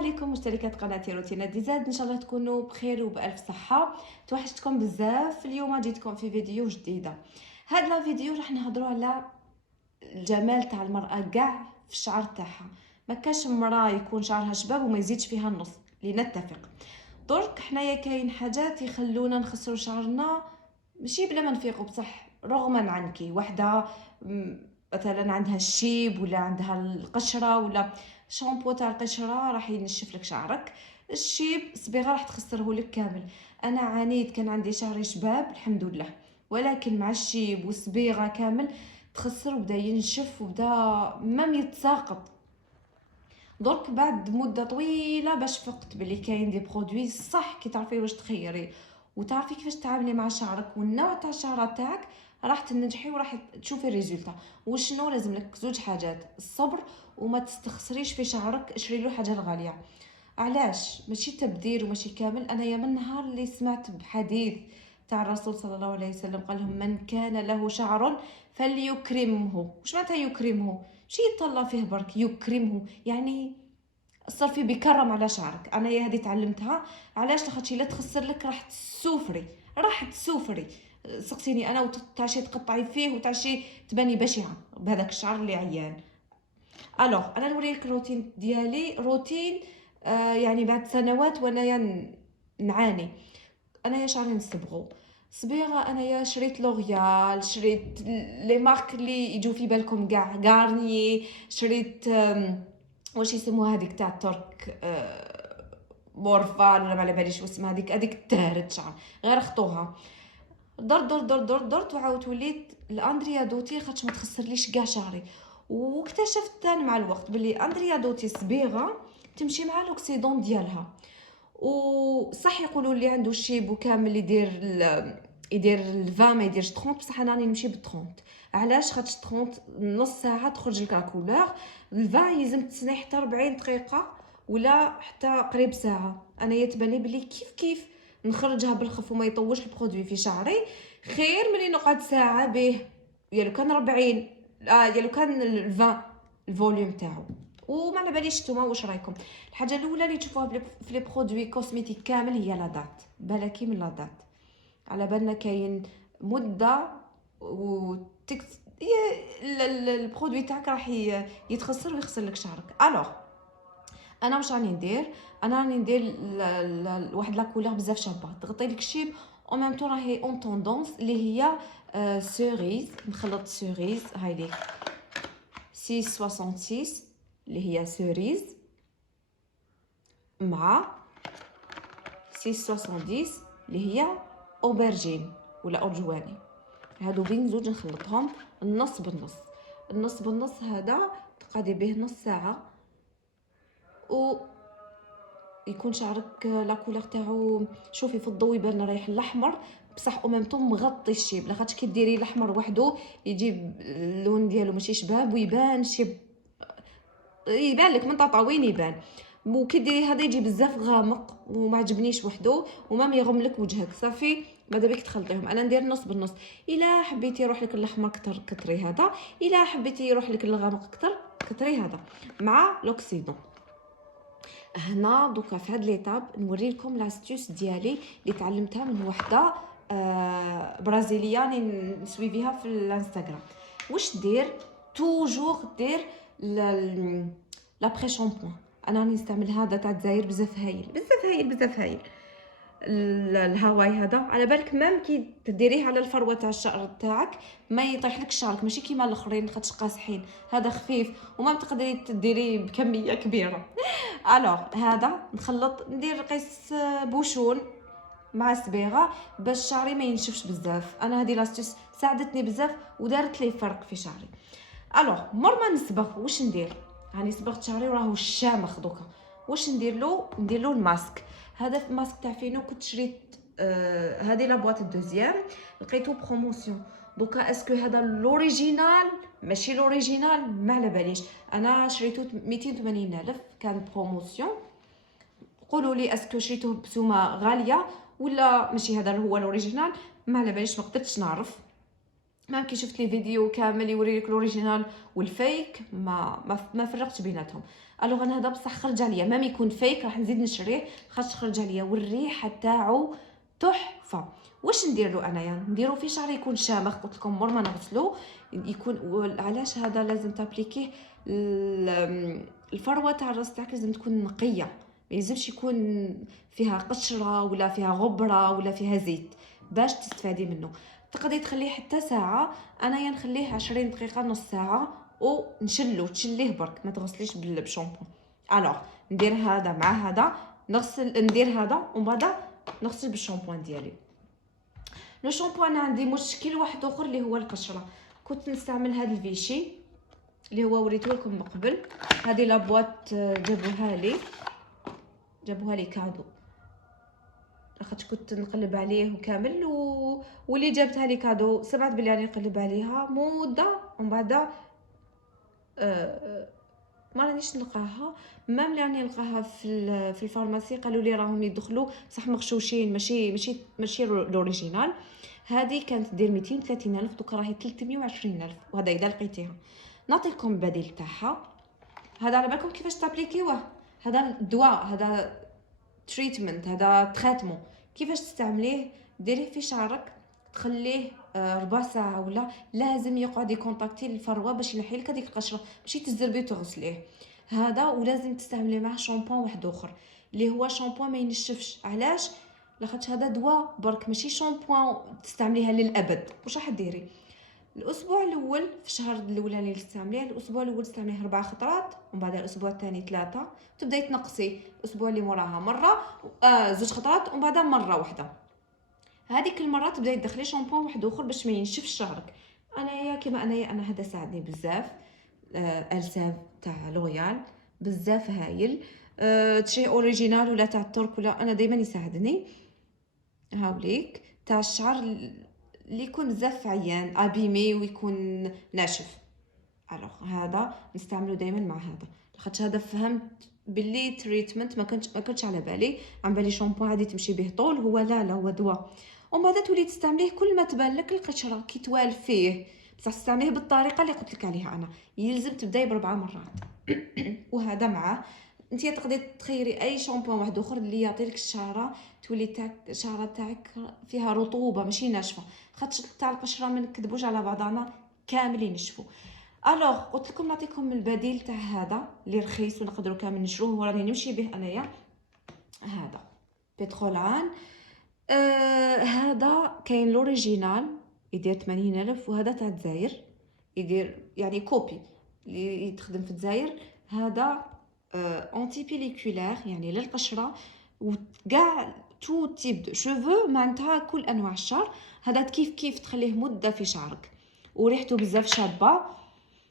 عليكم مشتركات قناة روتينات ديزاد، ان شاء الله تكونوا بخير وبألف صحة. توحشتكم بزاف. اليوم جيتكم في فيديو جديدة. هاد لا فيديو راح نهضروا على الجمال تاع المرأة كاع في الشعر تاعها. ما كاش مرأة يكون شعرها شباب وما يزيدش فيها النص، لنتفق. درك حنايا كاين حاجات يخلونا نخسروا شعرنا ماشي بلا ما نفيقوا، بصح رغما عنك وحده مثلا عندها الشيب ولا عندها القشره ولا شامبو تاع القشره راح ينشف لك شعرك. الشيب صبيغه راح تخسره لك كامل. انا عانيت، كان عندي شعري شباب الحمد لله، ولكن مع الشيب والصبيغه كامل تخسر وبدا ينشف وبدا مام يتساقط. درك بعد مده طويله باش فقت بلي كاين دي برودوي صح كي تعرفي واش تخيري وتعرفي كيفاش تعاملي مع شعرك والنوع تاع الشعر تاعك، راح تنجحي وراح تشوفي الريزلت. وشنو لازم لك؟ زوج حاجات: الصبر وما تستخسريش في شعرك، اشري له حاجه غاليه. علاش؟ ماشي تبذير وماشي كامل. انا يا من نهار اللي سمعت بحديث تاع الرسول صلى الله عليه وسلم قال لهم: من كان له شعر فليكرمه. واش معناتها يكرمه؟ ماشي يطلع فيه برك، يكرمه يعني الصرفي بيكرم على شعرك. انا يا هذه تعلمتها. علاش؟ لاخاطش لا تخسر لك راح تسوفري، راح تسوفري. سقسيني انا وتعشي تقطعي فيه وتعشي تباني بشعه بهذاك الشعر اللي عيان. الوغ انا نوريك الروتين ديالي، روتين يعني بعد سنوات وانايا نعاني. انايا شعري نصبغو صبيغه. انايا شريت لوريال، شريت لي مارك اللي يجوا في بالكم كاع، غارني، شريت واش يسموها هذيك تاع الترك، مورفان ولا ما على باليش واسمها، هذيك تهرت شعر غير خطوها. درت وعاودت وليت لاندريا دوتي خاطش ما تخسرليش كاع شعري. واكتشفت ثاني مع الوقت باللي اندريا دوتي صبيغه تمشي مع لوكسيدون ديالها. وصح يقولوا اللي عنده شيب وكامل يدير 20 ما يديرش 30، بصح انا راني نمشي ب 30. علاش؟ خاطش 30 نص ساعه تخرج لك لا كولور. 20 يلزم تسني حتى 40 دقيقه ولا حتى قريب ساعه. انا يتبان لي بلي كيف نخرجها بالخف وما يطولش البرودوي في شعري خير ملي نقعد ساعه به. يا لو كان 40 يا لو كان 20 الفوليوم تاعو. وما على باليش نتوما واش رايكم. الحاجه الاولى اللي تشوفوها في لي برودوي كوزميتيك كامل هي لا دات. بالكي من لا دات على بالنا كاين مده و البرودوي تاعك راح يتخسر ويخسر لك شعرك. الوغ انا واش راني ندير؟ انا راني ندير واحد لا كولور بزاف شابه تغطي لك الشيب او ميم طون، راهي اون توندونس اللي هي سيريز. نخلط سيريز هاي ليك 666 اللي هي سيريز مع 670 اللي هي اوبرجين ولا ارجواني. هادو بين زوج نخلطهم النص بالنص. النص بالنص هذا تقعدي به نص ساعه و يكون شعرك لا كولور تاعو. شوفي في الضوء يبان رايح الاحمر بصح او ميم طون مغطي الشيب، لاخاطش كي ديري الاحمر وحده يجيب اللون ديالو ماشي شباب ويبان الشيب، يبان لك من طاطاوين يبان. وكي ديري هذا يجي بزاف غامق وما عجبنيش وحده وما يغم لك وجهك. صافي ماذا بك تخلطيهم. انا ندير نص بالنص. الا حبيتي يروح لك الاحمر كتر كتري هذا، الا حبيتي يروح لك الغامق كتر كتري هذا مع لوكسيدون. هنا دوكا في هاد ليطاب نوريلكم لاستيوس ديالي اللي تعلمتها من وحده برازيليه نسويفيها في الانستغرام. واش دير؟ توجور دير لابري شامبوان. انا راني نستعمل هذا تاع الجزائر بزاف هايل بزاف هايل بزاف هايل. الهواي هذا على بالك مام كي تديريه على الفروه تاع الشعر تاعك ما يطيحلك شعرك، ماشي كيما الاخرين خاطش قاصحين. هذا خفيف وما تقدري تديريه بكميه كبيره. الوغ هذا نخلط، ندير قيس بوشون مع الصبيغه باش شعري ما ينشفش بزاف. انا هذه لاستيس ساعدتني بزاف ودارت لي فرق في شعري. الوغ مور ما نصبغ واش ندير؟ راني صبغت شعري وراهو شامخ دوكا. واش ندير له الماسك. هذا الماسك تاع فينو كنت شريت هذه لا بواط الدوزيام لقيتو بروموسيون. دوكا اسكو هذا لوريجينال ماشي لوريجينال ما على باليش. انا شريته 280 الف كان بروموسيون. قولوا لي اسكو شريته بسومه غاليه ولا ماشي هذا هو الاوريجينال، ما على باليش ما قدرتش نعرف. مام كي شفت لي فيديو كامل يوري لك الاوريجينال والفيك ما فرقتش بيناتهم. الوغ انا هذا بصح خرج عليا مام يكون فيك راح نزيد نشريه خاطر خرج عليا والريحه تاعو تحفه. واش ندير له انايا؟ نديرو في شعري يكون شامخ، قلت لكم مور ما نغسلو يكون. علاش هذا لازم تابليكيه؟ الفروه تاع الراس تاعك لازم تكون نقيه، ما يلزمش يكون فيها قشره ولا فيها غبره ولا فيها زيت باش تستفادي منه. تقدري تخليه حتى ساعه، انايا نخليه 20 دقيقه نص ساعه ونشلو تشليه برك ما تغسليش بالشامبو. الوغ ندير هذا مع هذا، نغسل ندير هذا ومن بعد نغسل بالشامبوان ديالي. لو شامبو انا عندي مشكل واحد اخر اللي هو القشره. كنت نستعمل هذا الفيشي اللي هو وريته لكم من قبل. هذه لا بواط جابوها لي كادو، لاخاطش كنت نقلب عليه وكامل واللي جابتها لي كادو سمعت بلي راني نقلب عليها مده ومن بعد ما رانيش نلقاها. مام اللي راني نلقاها في الفارماسي قالوا لي راهم يدخلوا صح مغشوشين، ماشي الاوريجينال. هذه كانت دير 230,000 دوكا راهي 320,000، وهذا اذا لقيتيها. نعطيكم البديل تاعها. هذا على بالكم كيفاش تابليكيوه؟ هذا الدواء، هذا تريتمنت، هذا تريتمون. كيفاش تستعمليه؟ ديريه في شعرك تخليه ربع ساعه ولا لازم يقعد يكونتاكتي الفروه باش ينحي لك هذيك القشره، ماشي تزربيه وتغسليه هذا. ولازم تستعملي معاه شامبوان واحد اخر اللي هو شامبوان ما ينشفش. علاش؟ لاخاطش هذا دواء برك ماشي شامبوان تستعمليها للابد. واش راح ديري؟ الاسبوع الاول في الشهر الاولاني اللي تستعمليه، الاسبوع الاول تستعمليه 4 خطرات ومن بعد الاسبوع الثاني 3، تبداي تنقصي الاسبوع اللي موراها مره 2 خطرات ومن بعد مره واحده. هذيك المره تبداي تدخلي شامبوان واحد اخر باش ما ينشفش شعرك. انايا كيما انايا انا هذا ساعدني بزاف. الساف تاع لوريال بزاف هايل. تشري اوريجينال ولا تاع الترك ولا انا دائما يساعدني. هاوليك تاع الشعر اللي يكون بزاف عيان ابيمي ويكون ناشف. الوغ هذا نستعملو دائما مع هذا، لاخاطش هذا فهمت باللي تريتمنت ما كنتش على بالي. عم بالي شامبو عادي تمشي به طول، هو لا هو دواء. ومن بعد تولي تستعمليه كل ما تبان لك القشره كي توالف فيه، بصح تستعمليه بالطريقه اللي قلت لك عليها انا. يلزم تبداي ب4 مرات. وهذا معاه انت تقدري تخيري اي شامبو واحد اخر اللي يعطيلك الشعره تولي الشعره تاعك فيها رطوبه ماشي ناشفه، خاطش تاع القشره ما نكذبوش على بعضنا كامل ينشفوا. الوغ قلت لكم نعطيكم البديل تاع هذا اللي رخيص ونقدروا كامل نشروه وراني نمشي به انايا. هذا بترولان. هذا كاين الاوريجينال يدير 80,000 وهذا تاع الجزائر يدير يعني كوبي اللي يتخدم في الجزائر. هذا انتي بيليكولير يعني للقشره وكاع تو تيب دو شوفو معناتها كل انواع الشعر. هذا كيف تخليه مده في شعرك وريحته بزاف شابه.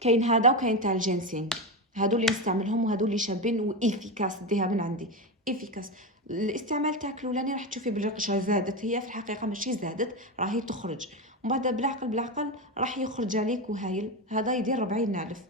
كاين هذا وكاين تاع الجينسينغ، هادو اللي نستعملهم وهادو اللي شابين وافيكاس. ديها من عندي افيكاس. الاستعمال تاعك الاولاني راح تشوفي بلي القشره زادت، هي في الحقيقه ماشي زادت راهي تخرج، ومن بعد بالعقل راح يخرج عليك وهايل. هذا يدير 40,000.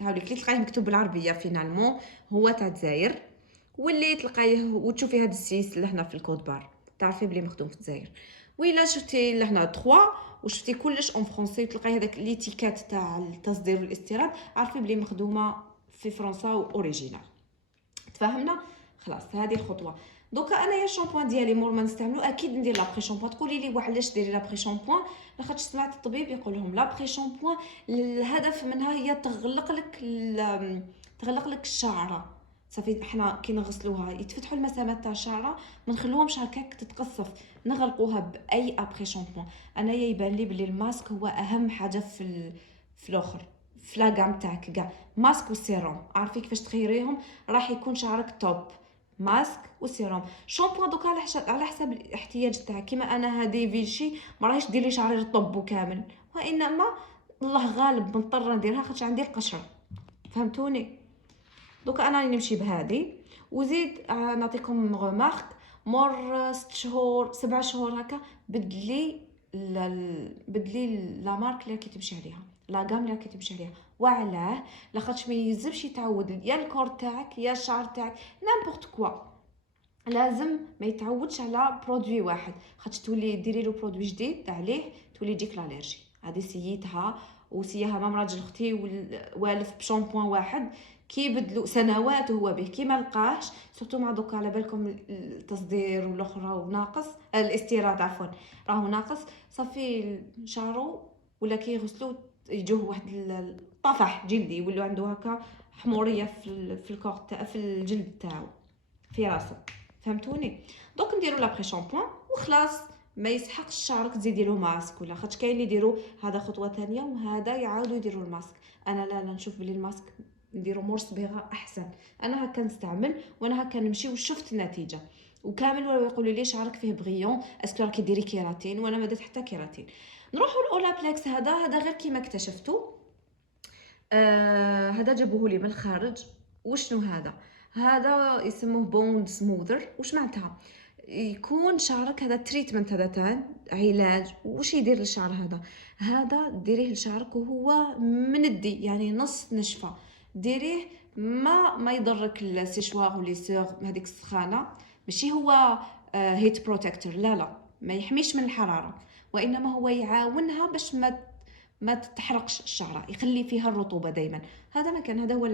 هاوليك اللي تلقايه مكتوب بالعربيه فينالمون هو تاع الجزائر، واللي تلقايه وتشوفي هذا السيس لهنا في الكود بار تعرفي بلي مخدوم في الجزائر. وإلا شفتي لهنا 3 وشفتي كلش اون فرونسي تلقاي هذاك ليتيكات تاع التصدير والاستيراد عارفي بلي مخدومه في فرنسا واوريجينال. تفاهمنا؟ خلاص هذه الخطوه. دوكا انايا الشامبوان ديالي مور ما نستعملو اكيد ندير لابري شامبوان. تقولي لي وعلاش ديري لابري شامبوان؟ لاخاطش سمعت الطبيب يقول لهم لابري شامبوان الهدف منها هي تغلق لك الشعره. صافي حنا كي نغسلوها يتفتحوا المسامات تاع الشعره ما نخلوهمش هكاك تتقصف، نغلقوها باي ابري شامبوان. انايا يبان لي بلي الماسك هو اهم حاجه في الاخر في لاغام تاعك كاع. ماسك وسيروم عارفين كيفاش تخيريهم راح يكون شعرك توب. ماسك وسيروم. شامبو دوكا على حسب الاحتياج تاعك. كيما انا هذه فيشي ما راهيش دير لي شعري رطب كامل، وانما الله غالب مضطره نديرها خاطر عندي القشره. فهمتوني؟ دوكا انا راني نمشي بهذه وزيد نعطيكم غمارك. مور 6 شهور 7 شهور هكا بدلي لا مارك اللي راكي تمشي عليها، لا غام اللي راكي تمشي عليها. وعلاه؟ لاخاطش ما يلزمش يتعود يا الكور تاعك يا الشعر تاعك نامبورط كوا لازم ما يتعودش على برودوي واحد، خاطش تولي ديري له برودوي جديد عليه تولي تجيك لالرجي. هذه سيتها وسيها مام راجل اختي والف بشامبوان واحد كيبدلوا سنوات وهو به كي ما لقاهش. سورتو مع دوكا على بالكم التصدير والاخرى وناقص الاستيراد عفوا راهو ناقص، صافي شعرو ولا كيغسلو يجوه واحد الطفح جلدي يولو عنده هكا حموريه في الكور في الجلد تاعو في راسه. فهمتوني؟ دونك نديرو لابري شامبوان وخلاص. ما يسحقش شعرك تزيدي له ماسك ولا، خاطش كاين اللي يديروا هذا خطوه ثانيه وهذا يعاودوا يديروا الماسك. انا لا نشوف بلي الماسك نديرو مور صبيغه احسن. انا هكا نستعمل وانا هكا نمشي وشفت النتيجه. وكامل ولا يقولوا لي شعرك فيه بغيون اسكو راكي ديري كيراتين، وانا ما درت حتى كيراتين. نروحوا الاولابليكس. هذا غير كيما اكتشفتو. هذا جابوه لي من الخارج. وشنو هذا يسموه بوند سموذر. وش معناتها؟ يكون شعرك هذا تريتمنت، هذا تاع علاج. وش يدير للشعر هذا ديريه لشعرك وهو مندي، يعني نص نشفه. ديريه ما يضرك السيشوار ولي سور هذيك السخانه. ماشي هو هيت بروتكتور، لا ما يحميش من الحراره، وانما هو يعاونها باش ما تحرقش الشعره، يخلي فيها الرطوبه دائما. هذا ما كان، هذا هو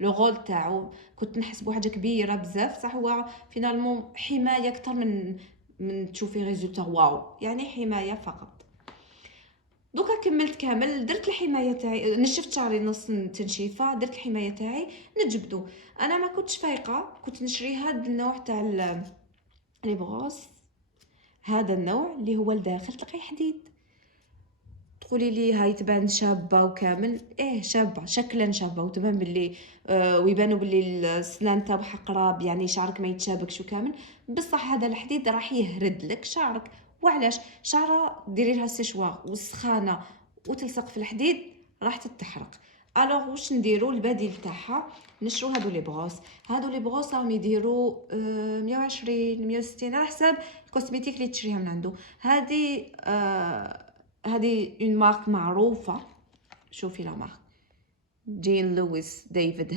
لو غول تاعو. كنت نحسبو حاجه كبيره بزاف، صح هو فينالمون حمايه اكثر من تشوفي ريزولتا واو، يعني حمايه فقط. دوكا كملت كامل، درت الحمايه تاعي، نشفت شعري نص تنشيفه، درت الحمايه تاعي نجبدو. انا ما كنتش فايقه، كنت نشري هذا النوع تاع لي بروس، هذا النوع اللي هو لداخل تلقاي حديد. تقولي لي هاي تبان شابه وكامل، شابه شكلا شابه وتبان باللي ويبانوا باللي السنان تاعها قراب، يعني شعرك ما يتشابكش وكامل. بصح هذا الحديد راح يهرد لك شعرك. وعلاش؟ شعره ديري لها سيشوار والسخانه وتلصق في الحديد راح تتحرق. الوغ واش نديرو؟ البديل تاعها نشرو هادو لي بروس. هادو لي بروس راهم يديروا 120 160 على حساب الكوسميتيك اللي تشريها من عنده. هذه اون مارك معروفه. شوفي لا مارك جين لويس ديفيد.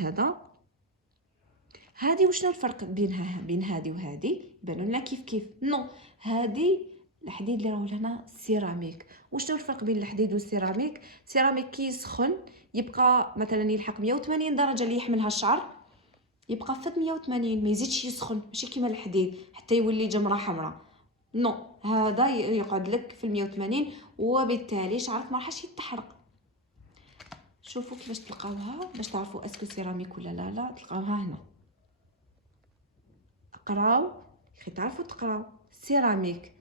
هذه وشنو الفرق بين هذه وهذه؟ يبانوا لنا كيف نو. هذه الحديد اللي راهو هنا سيراميك. وشنو الفرق بين الحديد والسيراميك؟ سيراميك كي يسخن يبقى مثلا يلحق 180 درجه اللي يحملها الشعر، يبقى في 180 ما يزيدش يسخن، ماشي كيما الحديد حتى يولي جمره حمراء. نو، هذا يقعد لك في 180 وبالتالي شعرك ما راحش يتحرق. شوفوا كيفاش تلقاوها باش تعرفوا اسكو سيراميك ولا لا. تلقاوها هنا. اقراو خي تعرفوا تقراو سيراميك،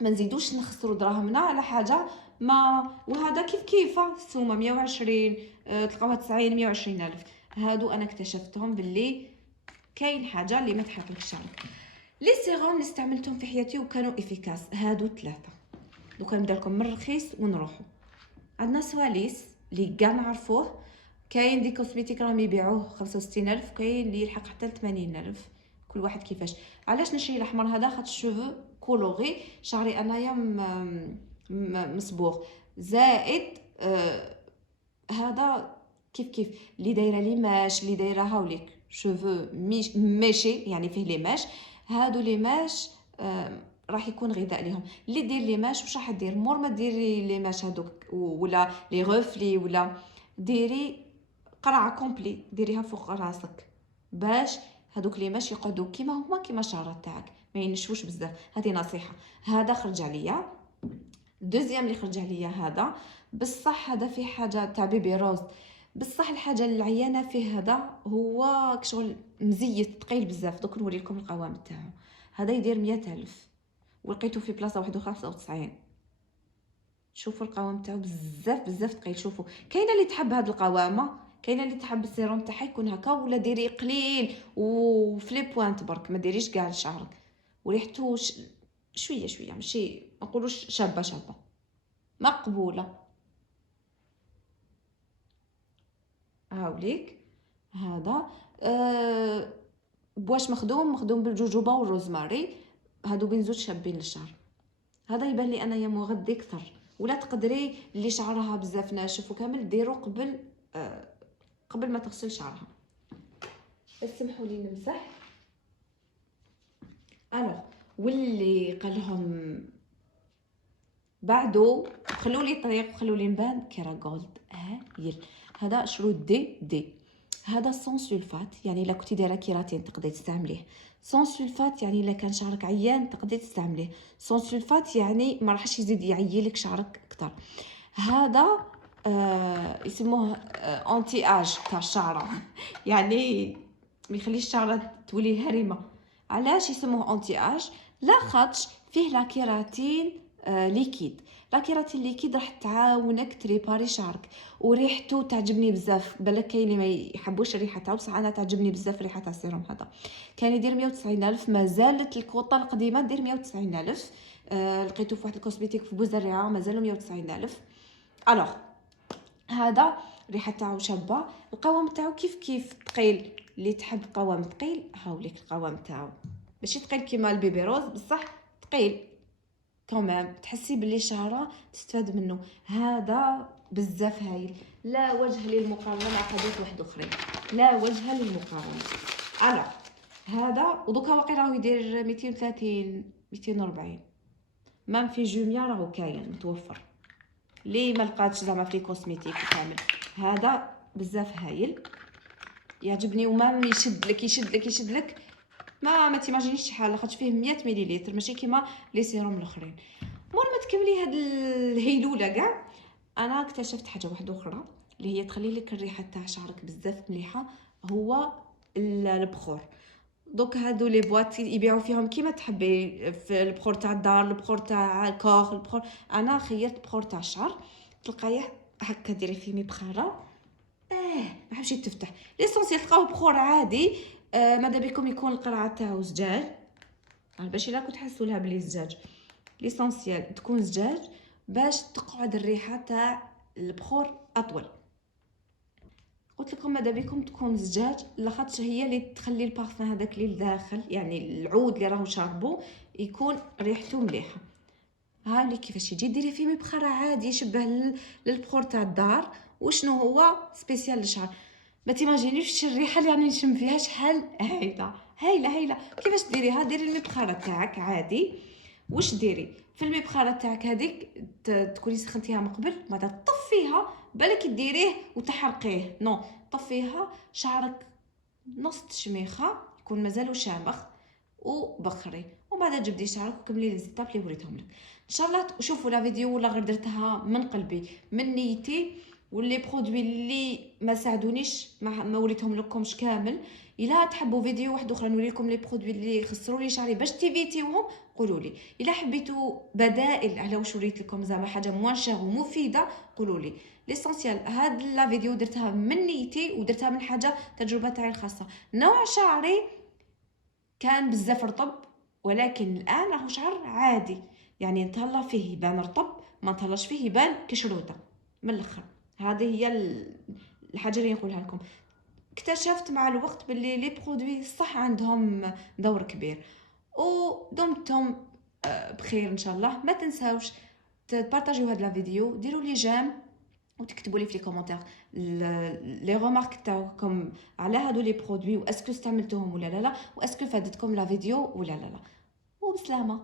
ما نزيدوش نخسروا دراهمنا على حاجه ما. وهذا كيف السومه 120 تلقاوها 90 120 الف. هادو انا اكتشفتهم باللي كاين حاجه اللي ما تحرقلكش شعرك. لي سيروم اللي استعملتهم في حياتي وكانوا افيكاس هادو ثلاثه. دوكا نبدا لكم من الرخيص ونروحوا. عندنا سواليس اللي كاع نعرفوه. كاين دي كوسميتيك راهم يبيعوه 65 الف، كاين اللي يلحق حتى 80 الف، كل واحد كيفاش. علاش نشري الاحمر هذا؟ خاطر شوفو كولوري، شعري انايا مصبوغ زائد هذا كيف اللي دايره ليماش، اللي دايره هاوليك شوفو ماشي يعني فيه ليماش. هادو ليماش راح يكون غذاء لهم. اللي دير ليماش واش راح دير؟ مور ما ديري ليماش هذوك ولا لي غوفلي، ولا ديري قرعه كومبلي ديريها فوق راسك باش هذوك ليماش يقعدوا كيما هما كيما الشعر تاعك، ما ينشفوش بزاف. هذه نصيحه. هذا خرج عليا. دوزيام اللي خرج عليا هذا، بصح هذا فيه حاجه تاع بيبي روز. بصح الحاجه العيانه فيه هذا هو كشغل مزيت ثقيل بزاف. دوك نوري لكم القوام تاعو. هذا يدير 100 الف ولقيته في بلاصه 95. شوفوا القوام تاعو بزاف ثقيل. شوفوا كاينه اللي تحب هاد القوامه، كاينه اللي تحب السيروم تاعها يكون هكا، ولا ديري قليل وفلي بوانت برك، ما ديريش كاع لشعرك. وريحته شويه ماشي ما نقولوش شابه مقبوله. هاوليك هذا بواش مخدوم بالجوجوبا والروزماري. هادو بين زوج شابين للشعر. هذا يبان لي انايا مغذي اكثر. ولا تقدري اللي شعرها بزاف ناشف وكامل ديرو قبل ما تغسل شعرها. اسمحوا لي نمسح. واللي قال لهم بعدو خلوا لي طريق وخلوا لي نبان كيرا جولد هايل. هذا شروط دي. هذا سون سلفات، يعني الا كنتي دايره كيراتين تقدري تستعمليه. سون سلفات يعني الا كان شعرك عيان تقدري تستعمليه. سون سلفات يعني ما راحش يزيد يعيلك شعرك اكثر. هذا يسموه انتي اج تاع الشعره يعني ما يخليش الشعره تولي هرمه. علاش يسموه انتي اج؟ لا خاطش فيه لا كيراتين ليكيد. لا كيراتين ليكيد راح تعاونك تريباري شعرك، وريحته تعجبني بزاف. بالك كاين اللي ما يحبوش الريحه تاعو، بصح انا تعجبني بزاف الريحه تاع السيروم هذا. كان يدير 190,000، مازالت الكوطه القديمه دير 190,000. لقيته في واحد الكوسميتيك في بوزريعه مازالوا 190,000. الوغ هذا ريحه تاعو شابه، القوام تاعو كيف ثقيل. اللي تحب قوام ثقيل هاوليك القوام تاعو، ماشي ثقيل كيما البيبي روز بصح ثقيل كمان، تحسي باللي شعره تستفاد منه. هذا بزاف هايل، لا وجه للمقارنه مع حاجات واحد اخرين، لا وجه للمقارنه. الوغ هذا ودوكا واقي راهو يدير 230 240 مام في جوميا راهو كاين متوفر. لي ما لقاتش زعما في كوسميتيك كامل. هذا بزاف هايل يعجبني، وما يشد لك ما تيماجينيش شحال، لاخاطش فيه 100 مليلتر ماشي كيما لي سيروم الاخرين. مور ما تكملي هاد الهيلوله كاع، انا اكتشفت حاجه واحده اخرى اللي هي تخلي لك الريحه تاع شعرك بزاف مليحه، هو البخور. دوك هادو لي بواط يبيعوا فيهم كيما تحبي، في البخور تاع الدار، البخور تاع الكوخ، البخور. انا خيرت بخور تاع الشعر، تلقايه هكا ديري فيه مبخره ما حبش يتفتح. ليسونسيال تلقاو بخور عادي، ماذا بكم يكون القرعه تاعو زجاج، باش الا كنت تحسوا لها بلي زجاج. ليسونسيال تكون زجاج باش تقعد الريحه تاع البخور اطول. قلت لكم ماذا بكم تكون زجاج، لاخاطش هي اللي تخلي البارفان هذاك اللي لداخل، يعني العود اللي راهو شاربو يكون ريحته مليحه. ها لي كيفاش يجي ديري فيه مبخره عادي يشبه للبخور تاع الدار. وشنو هو سبيسيال للشعر، ما تيماجينيش الريحه اللي راني نشم فيها شحال هايله. كيفاش ديريها؟ ديري المبخره تاعك عادي. واش ديري في المبخره تاعك هذيك؟ تكوني سخنتيها من قبل، بعد طفيها، بالك ديريه وتحرقيه، نو طفيها. شعرك نص تشميخه يكون مازالو شامخ، وبخري، ومن بعد جبدي شعرك وكملي لي زيتاب اللي وريتهم لك. ان شاء الله شوفوا لا فيديو ولا غير درتها من قلبي من نيتي. واللي برودوي اللي ما ساعدونيش ما وريتهم لكمش كامل. الا تحبوا فيديو واحد اخرى نوريكم لي برودوي اللي خسروا لي شعري باش تيفيتيوهم قولوا لي. الا حبيتوا بدائل على واش وريت لكم زعما حاجه موان شير ومفيده قولوا لي. ليسونسيال هاد لا فيديو درتها من نيتي ودرتها من حاجه تجربه تاعي الخاصه. نوع شعري كان بزاف رطب، ولكن الان راهو شعر عادي، يعني نتهلا فيه يبان رطب، ما نتهلاش فيه يبان كشروطه. من الاخر هذه هي الحاجه اللي نقولها لكم. اكتشفت مع الوقت باللي لي برودوي صح عندهم دور كبير. ودمتم بخير ان شاء الله. ما تنساوش تبارطاجيو هاد لا فيديو، ديروا لي جيم، وتكتبوا لي في لي كومونتير لي ريمارك تاعكم على هادو لي برودوي، واسكو استعملتوهم ولا لا، واسكو فادتكم لا فيديو ولا لا. وبسلامه.